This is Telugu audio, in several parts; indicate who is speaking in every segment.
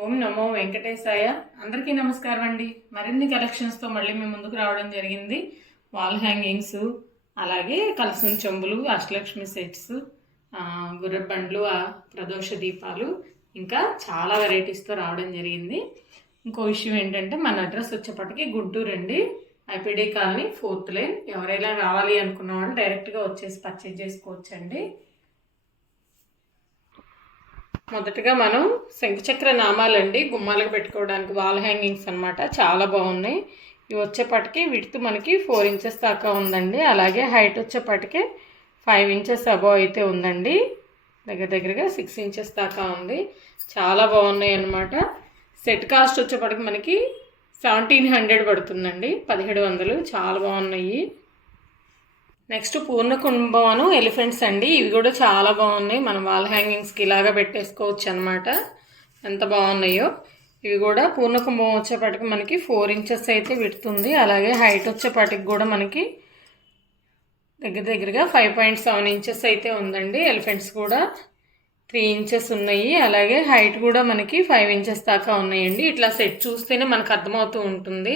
Speaker 1: ఓం నమో వెంకటేశాయ. అందరికీ నమస్కారం అండి. మరిన్ని కలెక్షన్స్తో మళ్ళీ మేము ముందుకు రావడం జరిగింది. వాల్ హ్యాంగింగ్స్ అలాగే కలసం చెంబులు అష్టలక్ష్మి సెట్స్ గుర్రె బండ్లు ప్రదోష దీపాలు ఇంకా చాలా వెరైటీస్తో రావడం జరిగింది. ఇంకో విషయం ఏంటంటే మన అడ్రస్ వచ్చేప్పటికి గుంటూరు అండి. IPD colony fourth line. ఎవరైనా రావాలి అనుకున్న వాళ్ళు డైరెక్ట్గా వచ్చేసి పర్చేజ్ చేసుకోవచ్చండి. మొదటగా మనం శంఖచక్ర నామాలండి గుమ్మాలకు పెట్టుకోవడానికి వాల్ హ్యాంగింగ్స్ అన్నమాట. చాలా బాగున్నాయి. ఇవి వచ్చేపటికి విడ్త్ మనకి ఫోర్ ఇంచెస్ దాకా ఉందండి. అలాగే హైట్ వచ్చేపటికి ఫైవ్ ఇంచెస్ అబవ్ అయితే ఉందండి. దగ్గర దగ్గరగా సిక్స్ ఇంచెస్ దాకా ఉంది. చాలా బాగున్నాయి అన్నమాట. సెట్ కాస్ట్ వచ్చేపటికి మనకి సెవెంటీన్ హండ్రెడ్ పడుతుందండి. పదిహేడు వందలు. చాలా బాగున్నాయి. నెక్స్ట్ పూర్ణ కుంభవను ఎలిఫెంట్స్ అండి. ఇవి కూడా చాలా బాగున్నాయి. మనం వాల్ హ్యాంగింగ్స్కి ఇలాగా పెట్టేసుకోవచ్చు అనమాట ఎంత బాగున్నాయో. ఇవి కూడా పూర్ణ కుంభం వచ్చేపాటికి మనకి ఫోర్ ఇంచెస్ అయితే పెడుతుంది. అలాగే హైట్ వచ్చేపాటికి కూడా మనకి దగ్గర దగ్గరగా ఫైవ్ పాయింట్ సెవెన్ ఇంచెస్ అయితే ఉందండి. ఎలిఫెంట్స్ కూడా త్రీ ఇంచెస్ ఉన్నాయి. అలాగే హైట్ కూడా మనకి ఫైవ్ ఇంచెస్ దాకా ఉన్నాయండి. ఇట్లా సెట్ చూస్తేనే మనకు అర్థమవుతూ ఉంటుంది.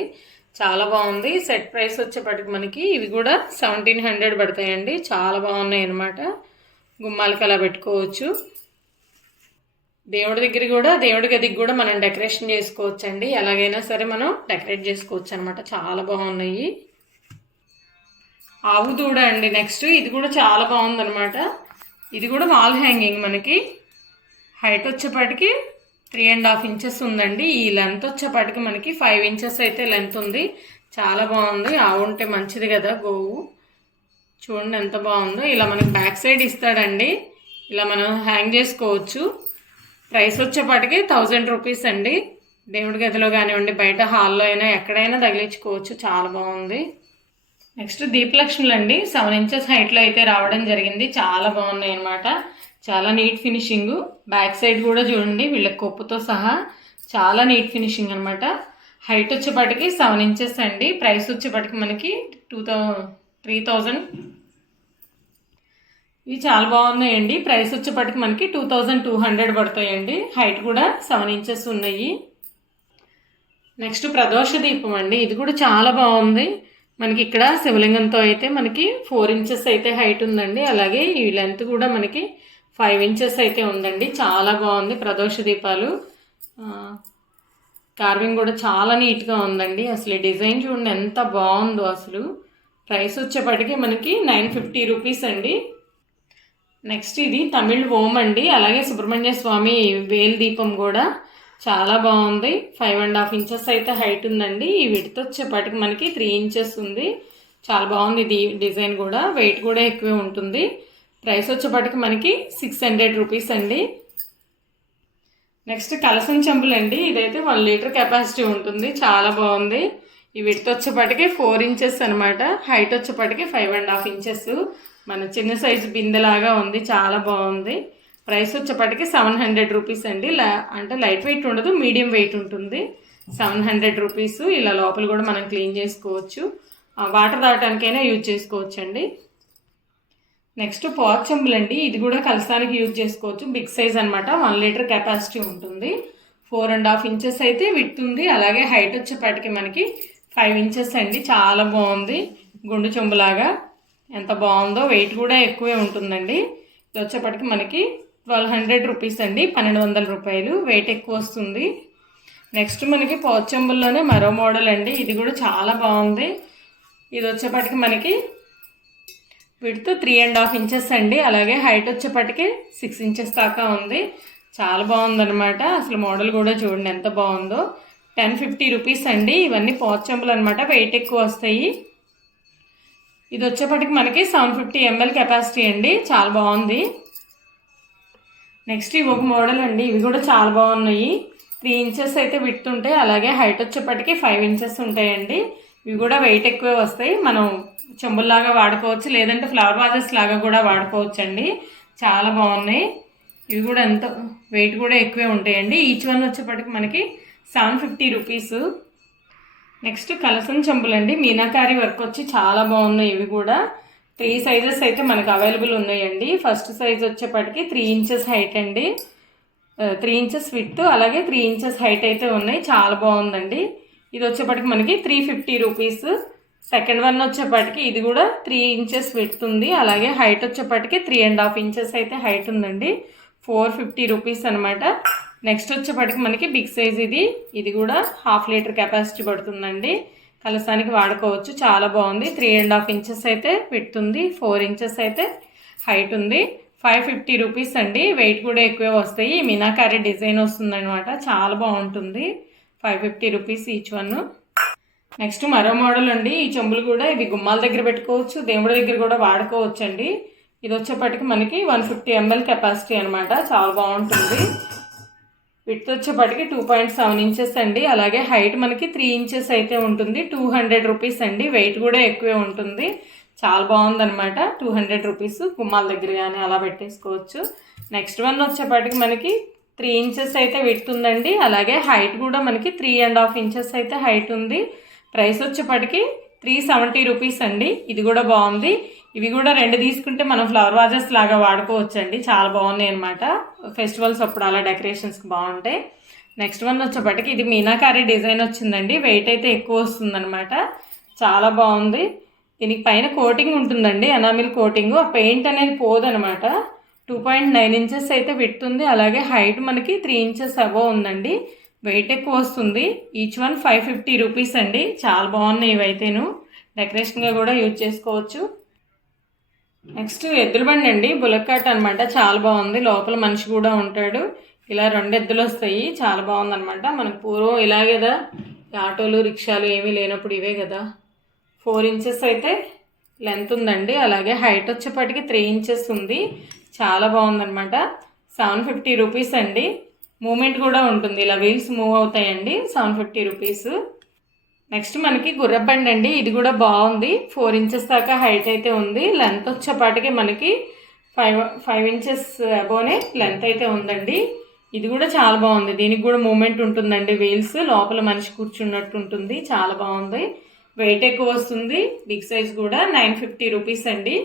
Speaker 1: చాలా బాగుంది. సెట్ ప్రైస్ వచ్చేప్పటికి మనకి ఇవి కూడా సెవెంటీన్ హండ్రెడ్ పడతాయండి. చాలా బాగున్నాయి అనమాట గుమ్మాలకి అలా పెట్టుకోవచ్చు. దేవుడి దగ్గర కూడా దేవుడి గదికి కూడా మనం డెకరేషన్ చేసుకోవచ్చు అండి ఎలాగైనా సరే మనం డెకరేట్ చేసుకోవచ్చు అనమాట చాలా బాగున్నాయి. ఆవు దూడ అండి నెక్స్ట్ ఇది కూడా చాలా బాగుందన్నమాట. ఇది కూడా వాల్ హ్యాంగింగ్ మనకి. హైట్ వచ్చేపాటికి త్రీ అండ్ హాఫ్ ఇంచెస్ ఉందండి. ఈ లెంత్ వచ్చేపాటికి మనకి ఫైవ్ ఇంచెస్ అయితే లెంత్ ఉంది. చాలా బాగుంది. ఆవు ఉంటే మంచిది కదా గోవు. చూడండి ఎంత బాగుందో. ఇలా మనకి బ్యాక్ సైడ్ ఇస్తాడండి. ఇలా మనం హ్యాంగ్ చేసుకోవచ్చు. ప్రైస్ వచ్చేపాటికి థౌజండ్ రూపీస్ అండి. దేవుడి గదిలో కానివ్వండి బయట హాల్లో అయినా ఎక్కడైనా తగిలించుకోవచ్చు. చాలా బాగుంది. నెక్స్ట్ దీపలక్ష్ములు అండి సెవెన్ ఇంచెస్ హైట్లో అయితే రావడం జరిగింది. చాలా బాగున్నాయి అనమాట చాలా నీట్ ఫినిషింగ్. బ్యాక్ సైడ్ కూడా చూడండి వీళ్ళ కొప్పుతో సహా చాలా నీట్ ఫినిషింగ్ అనమాట హైట్ వచ్చేపాటికి సెవెన్ ఇంచెస్ అండి. ప్రైస్ వచ్చేపాటికి మనకి టూ థౌ త్రీ థౌజండ్ ఇవి చాలా బాగున్నాయండి. ప్రైస్ వచ్చేపాటికి మనకి టూ థౌజండ్ టూ హండ్రెడ్ పడతాయండి. హైట్ కూడా సెవెన్ ఇంచెస్ ఉన్నాయి. నెక్స్ట్ ప్రదోష దీపం అండి. ఇది కూడా చాలా బాగుంది. మనకి ఇక్కడ శివలింగంతో అయితే మనకి ఫోర్ ఇంచెస్ అయితే హైట్ ఉందండి. అలాగే ఈ లెంత్ కూడా మనకి ఫైవ్ ఇంచెస్ అయితే ఉందండి. చాలా బాగుంది. ప్రదోష దీపాలు. కార్వింగ్ కూడా చాలా నీట్గా ఉందండి. అసలు ఈ డిజైన్ చూడండి ఎంత బాగుందో అసలు. ప్రైస్ వచ్చేప్పటికి మనకి నైన్ ఫిఫ్టీ రూపీస్ అండి. నెక్స్ట్ ఇది తమిళ్ ఓం అండి. అలాగే సుబ్రహ్మణ్య స్వామి వేల్ దీపం కూడా చాలా బాగుంది. ఫైవ్ అండ్ హాఫ్ ఇంచెస్ అయితే హైట్ ఉందండి. ఈ విడత వచ్చేపాటికి మనకి త్రీ ఇంచెస్ ఉంది. చాలా బాగుంది ఇది డిజైన్ కూడా. వెయిట్ కూడా ఎక్కువే ఉంటుంది. ప్రైస్ వచ్చేపాటికి మనకి సిక్స్ హండ్రెడ్ రూపీస్ అండి. నెక్స్ట్ కలసం చెంబులు అండి. ఇదైతే వన్ లీటర్ కెపాసిటీ ఉంటుంది. చాలా బాగుంది. ఈ విడత వచ్చేపాటికి ఫోర్ ఇంచెస్ అనమాట హైట్ వచ్చేపాటికి ఫైవ్ అండ్ హాఫ్ ఇంచెస్. మన చిన్న సైజు బిందెలాగా ఉంది. చాలా బాగుంది. ప్రైస్ వచ్చేపాటికి సెవెన్ హండ్రెడ్ రూపీస్ అండి. అంటే లైట్ వెయిట్ ఉండదు. మీడియం వెయిట్ ఉంటుంది. Seven hundred rupees. ఇలా లోపల కూడా మనం క్లీన్ చేసుకోవచ్చు. వాటర్ తాగటానికైనా యూజ్ చేసుకోవచ్చు అండి నెక్స్ట్ పాట్ అండి. ఇది కూడా కలసానికి యూజ్ చేసుకోవచ్చు. బిగ్ సైజ్ అనమాట వన్ లీటర్ కెపాసిటీ ఉంటుంది. ఫోర్ అండ్ హాఫ్ ఇంచెస్ అయితే విత్ ఉంది. అలాగే హైట్ వచ్చేప్పటికి మనకి ఫైవ్ ఇంచెస్ అండి. చాలా బాగుంది. గుండు చెంబులాగా ఎంత బాగుందో వెయిట్ కూడా ఎక్కువే ఉంటుందండి. ఇది వచ్చేప్పటికి మనకి ట్వెల్వ్ హండ్రెడ్ రూపీస్ అండి. పన్నెండు వందల రూపాయలు వెయిట్ ఎక్కువ వస్తుంది. నెక్స్ట్ మనకి పోచంబుల్లోనే మరో మోడల్ అండి. ఇది కూడా చాలా బాగుంది. ఇది వచ్చేప్పటికి మనకి విడుతూ త్రీ అండ్ హాఫ్ ఇంచెస్ అండి. అలాగే హైట్ వచ్చేప్పటికి సిక్స్ ఇంచెస్ దాకా ఉంది. చాలా బాగుందనమాట అసలు మోడల్ కూడా చూడండి ఎంత బాగుందో. టెన్ ఫిఫ్టీ రూపీస్ అండి. ఇవన్నీ పోచంపులు అనమాట వెయిట్ ఎక్కువ వస్తాయి. ఇది వచ్చేప్పటికి మనకి సెవెన్ ఫిఫ్టీ ఎంఎల్ కెపాసిటీ అండి. చాలా బాగుంది. నెక్స్ట్ ఇవి ఒక మోడల్ అండి. ఇవి కూడా చాలా బాగున్నాయి. త్రీ ఇంచెస్ అయితే విడుతుంటాయి అలాగే హైట్ వచ్చేప్పటికి ఫైవ్ ఇంచెస్ ఉంటాయండి. ఇవి కూడా వెయిట్ ఎక్కువే వస్తాయి. మనం చెంబుల్లాగా వాడుకోవచ్చు. లేదంటే ఫ్లవర్ వాజెస్ లాగా కూడా వాడుకోవచ్చు అండి చాలా బాగున్నాయి. ఇవి కూడా ఎంత వెయిట్ కూడా ఎక్కువే ఉంటాయండి. ఈచ్ వన్ వచ్చేప్పటికి మనకి సెవెన్ ఫిఫ్టీ రూపీస్ నెక్స్ట్ కలసం చెంబులండి. మీనాకారి వర్క్ వచ్చి చాలా బాగున్నాయి ఇవి కూడా. త్రీ సైజెస్ అయితే మనకు అవైలబుల్ ఉన్నాయండి. ఫస్ట్ సైజ్ వచ్చేప్పటికి త్రీ ఇంచెస్ హైట్ అండి. త్రీ ఇంచెస్ విత్ అలాగే త్రీ ఇంచెస్ హైట్ అయితే ఉన్నాయి. చాలా బాగుందండి. ఇది వచ్చేప్పటికి మనకి three fifty rupees second one వచ్చేప్పటికి ఇది కూడా త్రీ ఇంచెస్ పెడుతుంది అలాగే హైట్ వచ్చేప్పటికి త్రీ అండ్ హాఫ్ ఇంచెస్ అయితే హైట్ ఉందండి. ఫోర్ ఫిఫ్టీ రూపీస్ అనమాట నెక్స్ట్ వచ్చేప్పటికి మనకి బిగ్ సైజ్ ఇది. ఇది కూడా హాఫ్ లీటర్ కెపాసిటీ పడుతుందండి. కలసానికి వాడుకోవచ్చు. చాలా బాగుంది. త్రీ అండ్ హాఫ్ ఇంచెస్ అయితే పెడుతుంది ఫోర్ ఇంచెస్ అయితే హైట్ ఉంది. ఫైవ్ ఫిఫ్టీ రూపీస్ అండి. వెయిట్ కూడా ఎక్కువే వస్తాయి. మినాకారీ డిజైన్ వస్తుందన్నమాట. చాలా బాగుంటుంది. Five fifty rupees each one next మరో మోడల్ అండి. ఈ చెంబులు కూడా ఇవి గుమ్మాల దగ్గర పెట్టుకోవచ్చు. దేవుడి దగ్గర కూడా వాడుకోవచ్చు అండి ఇది వచ్చేప్పటికి మనకి వన్ ఫిఫ్టీ ఎంఎల్ కెపాసిటీ అనమాట చాలా బాగుంటుంది. విడ్త్ వచ్చేప్పటికి టూ పాయింట్ సెవెన్ ఇంచెస్ అండి. అలాగే హైట్ మనకి త్రీ ఇంచెస్ అయితే ఉంటుంది. టూ హండ్రెడ్ రూపీస్ అండి. వెయిట్ కూడా ఎక్కువే ఉంటుంది. చాలా బాగుందనమాట టూ హండ్రెడ్ రూపీస్ గుమ్మాల దగ్గర కానీ అలా పెట్టేసుకోవచ్చు. నెక్స్ట్ వన్ వచ్చేప్పటికి మనకి త్రీ ఇంచెస్ అయితే విడుతుందండి అలాగే హైట్ కూడా మనకి త్రీ అండ్ హాఫ్ ఇంచెస్ అయితే హైట్ ఉంది. ప్రైస్ వచ్చేప్పటికి త్రీ సెవెంటీ రూపీస్ అండి. ఇది కూడా బాగుంది. ఇవి కూడా రెండు తీసుకుంటే మనం ఫ్లవర్ వాజెస్ లాగా వాడుకోవచ్చండి. చాలా బాగున్నాయి అనమాట ఫెస్టివల్స్ అప్పుడు అలా డెకరేషన్స్కి బాగుంటాయి. నెక్స్ట్ వన్ వచ్చేప్పటికి ఇది మీనాకారి డిజైన్ వచ్చిందండి. వెయిట్ అయితే ఎక్కువ వస్తుందన్నమాట. చాలా బాగుంది. దీనికి పైన కోటింగ్ ఉంటుందండి. ఎనామిల్ కోటింగ్ ఆ పెయింట్ అనేది పోదనమాట టూ పాయింట్ నైన్ ఇంచెస్ అయితే పెడుతుంది అలాగే హైట్ మనకి త్రీ ఇంచెస్ అబో ఉందండి. వెయిట్ ఎక్కువ వస్తుంది. Each one five fifty rupees అండి. చాలా బాగున్నాయి ఇవైతేను. డెకరేషన్గా కూడా యూజ్ చేసుకోవచ్చు. నెక్స్ట్ ఎద్దుల బండి అండి. బులక్కాట్ అనమాట చాలా బాగుంది. లోపల మనిషి కూడా ఉంటాడు. ఇలా రెండు ఎద్దులు వస్తాయి. చాలా బాగుందనమాట మనకు పూర్వం ఇలాగే కదా. ఆటోలు రిక్షాలు ఏమీ లేనప్పుడు ఇవే కదా. ఫోర్ ఇంచెస్ అయితే లెంత్ ఉందండి. అలాగే హైట్ వచ్చేప్పటికి త్రీ ఇంచెస్ ఉంది. చాలా బాగుందనమాట సెవెన్ ఫిఫ్టీ రూపీస్ అండి. మూమెంట్ కూడా ఉంటుంది. ఇలా వీల్స్ మూవ్ అవుతాయండి. Seven fifty rupees. నెక్స్ట్ మనకి గుర్రబండి అండి. ఇది కూడా బాగుంది. ఫోర్ ఇంచెస్ దాకా హైట్ అయితే ఉంది. లెంత్ వచ్చేపాటికి మనకి ఫైవ్ ఫైవ్ ఇంచెస్ అబోనే లెంత్ అయితే ఉందండి. ఇది కూడా చాలా బాగుంది. దీనికి కూడా మూమెంట్ ఉంటుందండి వీల్స్. లోపల మనిషి కూర్చున్నట్టు ఉంటుంది. చాలా బాగుంది. వెయిట్ ఎక్కువ వస్తుంది. బిగ్ సైజ్ కూడా నైన్ ఫిఫ్టీ రూపీస్ అండి.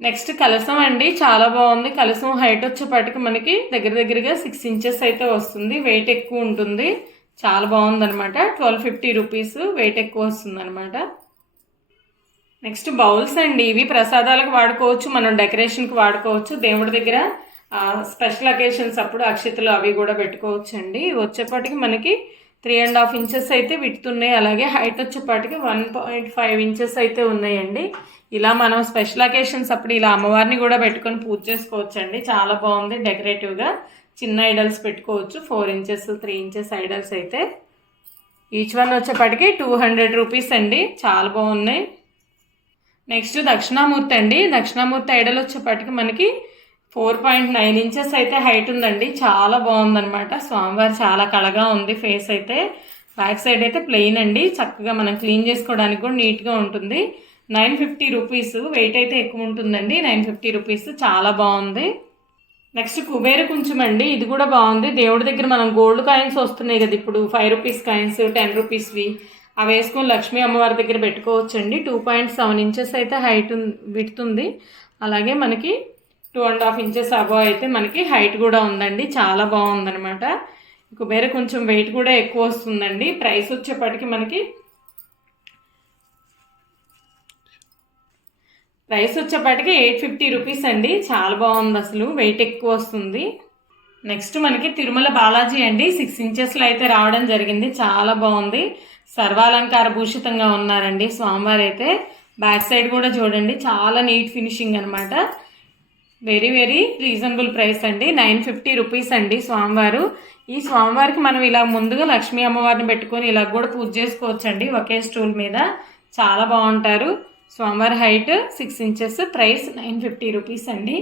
Speaker 1: నెక్స్ట్ కలసం అండి చాలా బాగుంది. కలసం హైట్ వచ్చేపాటికి మనకి దగ్గర దగ్గరగా సిక్స్ ఇంచెస్ అయితే వస్తుంది. వెయిట్ ఎక్కువ ఉంటుంది. చాలా బాగుందనమాట ట్వెల్వ్ ఫిఫ్టీ రూపీస్ వెయిట్ ఎక్కువ వస్తుంది అనమాట నెక్స్ట్ బౌల్స్ అండి. ఇవి ప్రసాదాలకు వాడుకోవచ్చు మనం డెకరేషన్కి వాడుకోవచ్చు. దేవుడి దగ్గర స్పెషల్ అకేషన్స్ అప్పుడు అక్షతలు అవి కూడా పెట్టుకోవచ్చు అండి వచ్చేపాటికి మనకి త్రీ అండ్ హాఫ్ ఇంచెస్ అయితే విడుతున్నాయి. అలాగే హైట్ వచ్చేపాటికి వన్ పాయింట్ ఫైవ్ ఇంచెస్ అయితే ఉన్నాయండి. ఇలా మనం స్పెషల్ అకేషన్స్ అప్పుడు ఇలా అమ్మవారిని కూడా పెట్టుకొని పూజ చేసుకోవచ్చు అండి చాలా బాగుంది డెకరేటివ్గా చిన్న ఐడల్స్ పెట్టుకోవచ్చు. Four inches three inches idols అయితే. ఈచ్ వన్ వచ్చేపాటికి టూ హండ్రెడ్ రూపీస్ అండి. చాలా బాగున్నాయి. నెక్స్ట్ దక్షిణామూర్తి అండి. దక్షిణామూర్తి ఐడల్ వచ్చేపాటికి మనకి ఫోర్ పాయింట్ నైన్ ఇంచెస్ అయితే హైట్ ఉందండి. చాలా బాగుందనమాట స్వామివారి చాలా కళగా ఉంది ఫేస్ అయితే. బ్యాక్ సైడ్ అయితే ప్లెయిన్ అండి. చక్కగా మనం క్లీన్ చేసుకోవడానికి కూడా నీట్గా ఉంటుంది. Nine fifty rupees. వెయిట్ అయితే ఎక్కువ ఉంటుందండి. Nine fifty rupees. చాలా బాగుంది. నెక్స్ట్ కుబేర కొంచెం అండి. ఇది కూడా బాగుంది. దేవుడి దగ్గర మనం గోల్డ్ కాయిన్స్ వస్తున్నాయి కదా ఇప్పుడు. ఫైవ్ రూపీస్ కాయిన్స్ టెన్ రూపీస్వి. అవి వేసుకొని లక్ష్మీ అమ్మవారి దగ్గర పెట్టుకోవచ్చండి. టూ పాయింట్ సెవెన్ ఇంచెస్ అయితే హైట్ విడుతుంది. అలాగే మనకి టూ అండ్ హాఫ్ ఇంచెస్ అబో అయితే మనకి హైట్ కూడా ఉందండి. చాలా బాగుందనమాట కుబేర కొంచెం వెయిట్ కూడా ఎక్కువ వస్తుందండి. ప్రైస్ వచ్చేప్పటికి మనకి ప్రైస్ వచ్చేప్పటికి ఎయిట్ ఫిఫ్టీ రూపీస్ అండి. చాలా బాగుంది అసలు. వెయిట్ ఎక్కువ వస్తుంది. నెక్స్ట్ మనకి తిరుమల బాలాజీ అండి. సిక్స్ ఇంచెస్లో అయితే రావడం జరిగింది. చాలా బాగుంది. సర్వాలంకార భూషితంగా ఉన్నారండి స్వామివారు అయితే బ్యాక్ సైడ్ కూడా చూడండి. చాలా నీట్ ఫినిషింగ్ అనమాట వెరీ వెరీ రీజనబుల్ ప్రైస్ అండి. నైన్ ఫిఫ్టీ రూపీస్ అండి స్వామివారు. ఈ స్వామివారికి మనం ఇలా ముందుగా లక్ష్మీ అమ్మవారిని పెట్టుకొని ఇలా కూడా పూజ చేసుకోవచ్చండి. ఒకే స్టూల్ మీద. చాలా బాగుంటారు. స్వామివారి height six inches price nine fifty rupees అండి.